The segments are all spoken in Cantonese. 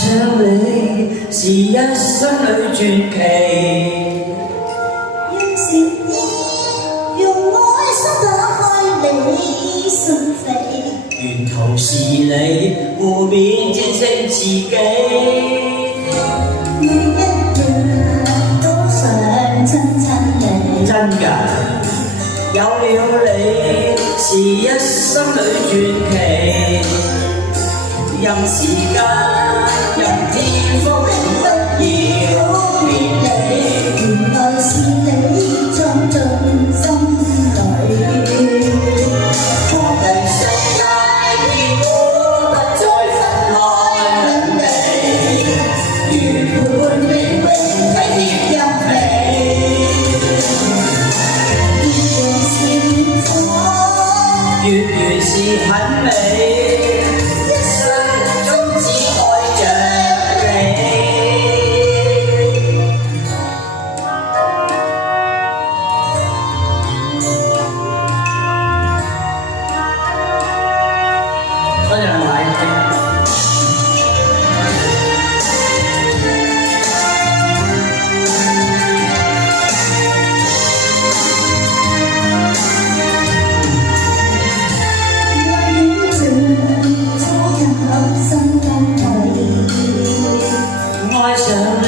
上你是一生裏傳奇，用誠意，用愛心打開你心扉，沿途是你互勉戰勝自己。每一日都想親親你，真㗎，有了你是一生裏傳奇，任時間任天風不要別離，原來是你裝進心裏。我哋世界結果不再分開兩地，如伴永永體貼入微。月圓是很美，一生中只愛着你。多謝兩位。愛上你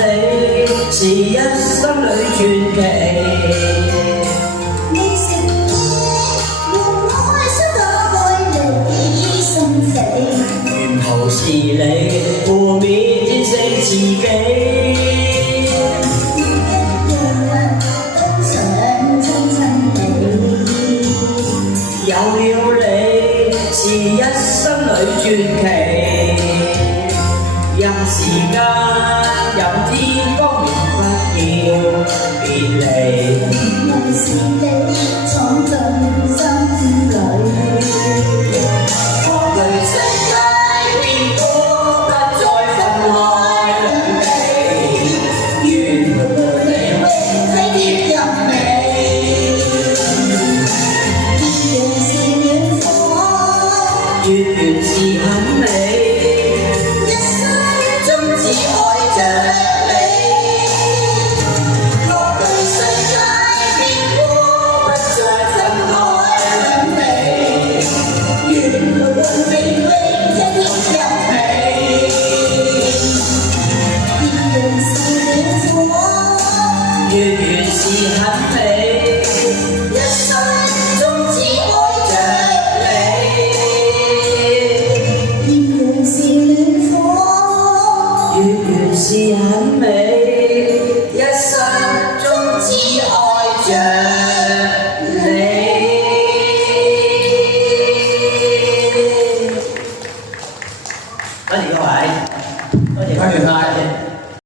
是一生裏傳奇，用誠意，用愛心打開你心扉，沿途是你互勉戰勝自己。每一日都想親親你，有了你是一生裏傳奇，任時間任天光明不要別離，原來是你闖進心裏。我對世界變果不再分開兩地，願伴你永體貼入微。月圓是很美，一生中只愛着你。我對世界變果不再分開兩地，願伴永永體貼入微。月圓是很美。